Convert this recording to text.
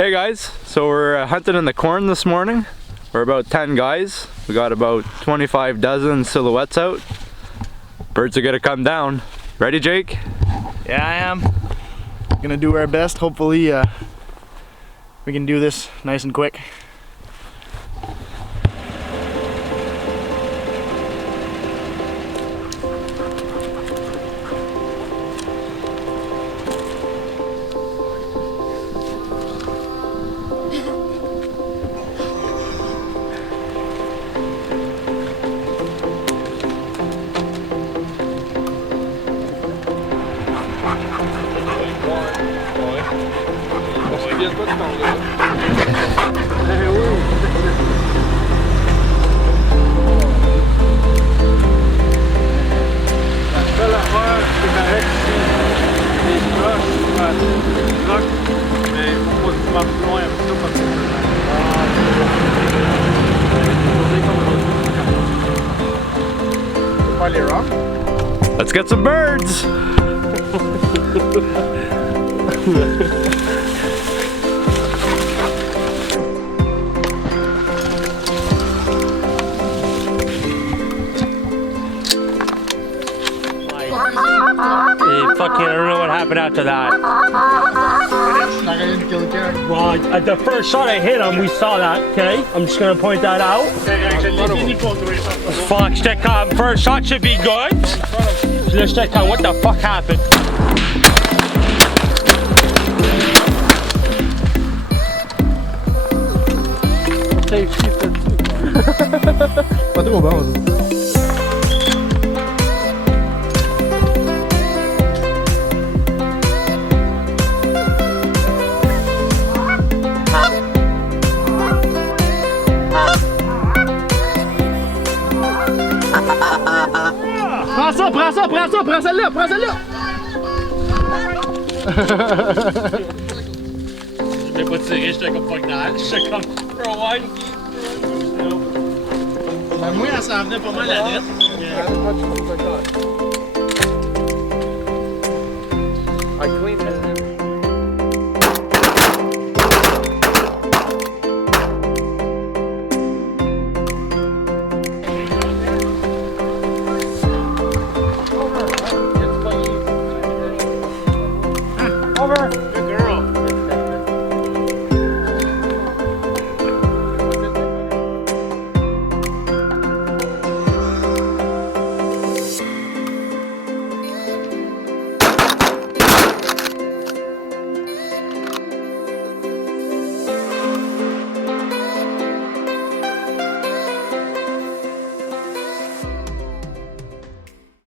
Hey guys, so we're hunting in the corn this morning. We're about 10 guys. We got about 25 dozen silhouettes out. Birds are gonna come down. Ready, Jake? Yeah, I am. Gonna do our best. Hopefully we can do this nice and quick. Let's get some birds! Fucking, I don't know what happened after that. Well, the first shot I hit him, we saw that, okay? I'm just gonna point that out. Fuck, Stekan, first shot should be good. Stekan, what the fuck happened? Pas trop bon. Prends celle-là! Je l'ai pas tiré, j'étais comme fuck that. J'étais comme pro one. Moi, elle s'en venait pas mal la nette. I cleaned it.